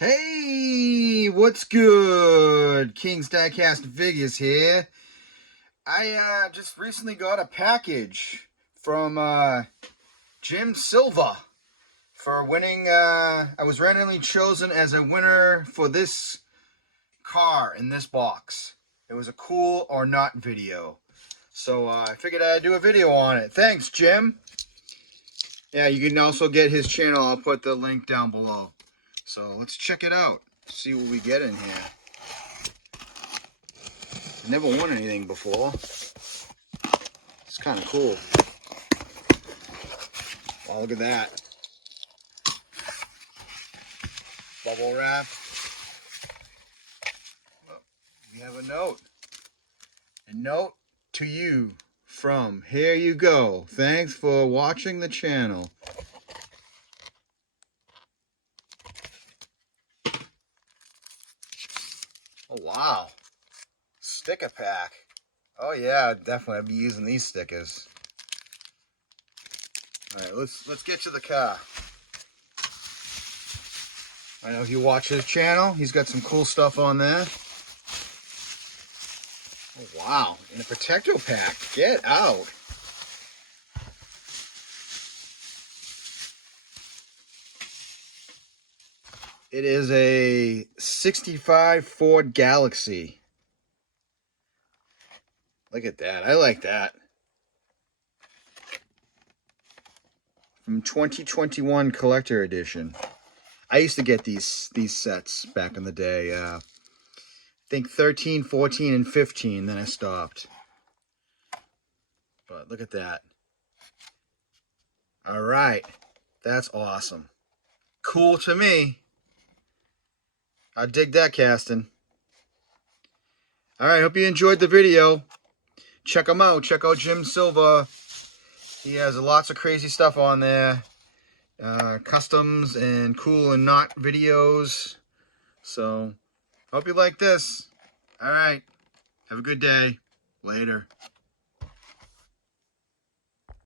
Hey, what's good? King's Diecast Figures here. I just recently got a package from Jim Silva for winning. I was randomly chosen as a winner for this car in this box. It was a cool or not video. So I figured I'd do a video on it. Thanks, Jim. Yeah, you can also get his channel. I'll put the link down below. So let's check it out. See what we get in here. I've never won anything before. It's kind of cool. Oh, look at that. Bubble wrap. We have a note. A note to you from Here You Go. Thanks for watching the channel. Oh, wow. Sticker pack. Oh, yeah, definitely. I'll be using these stickers. All right, let's get to the car. I know if you watch his channel, he's got some cool stuff on there. Oh, wow. And a protector pack. Get out. It is a 65 Ford Galaxie. Look at that. I like that. From 2021 Collector Edition. I used to get these sets back in the day. I think 13, 14, and 15. Then I stopped. But look at that. All right. That's awesome. Cool to me. I dig that casting. All right. Hope you enjoyed the video. Check him out. Check out Jim Silva. He has lots of crazy stuff on there. Customs and cool and not videos. So, hope you like this. All right. Have a good day. Later.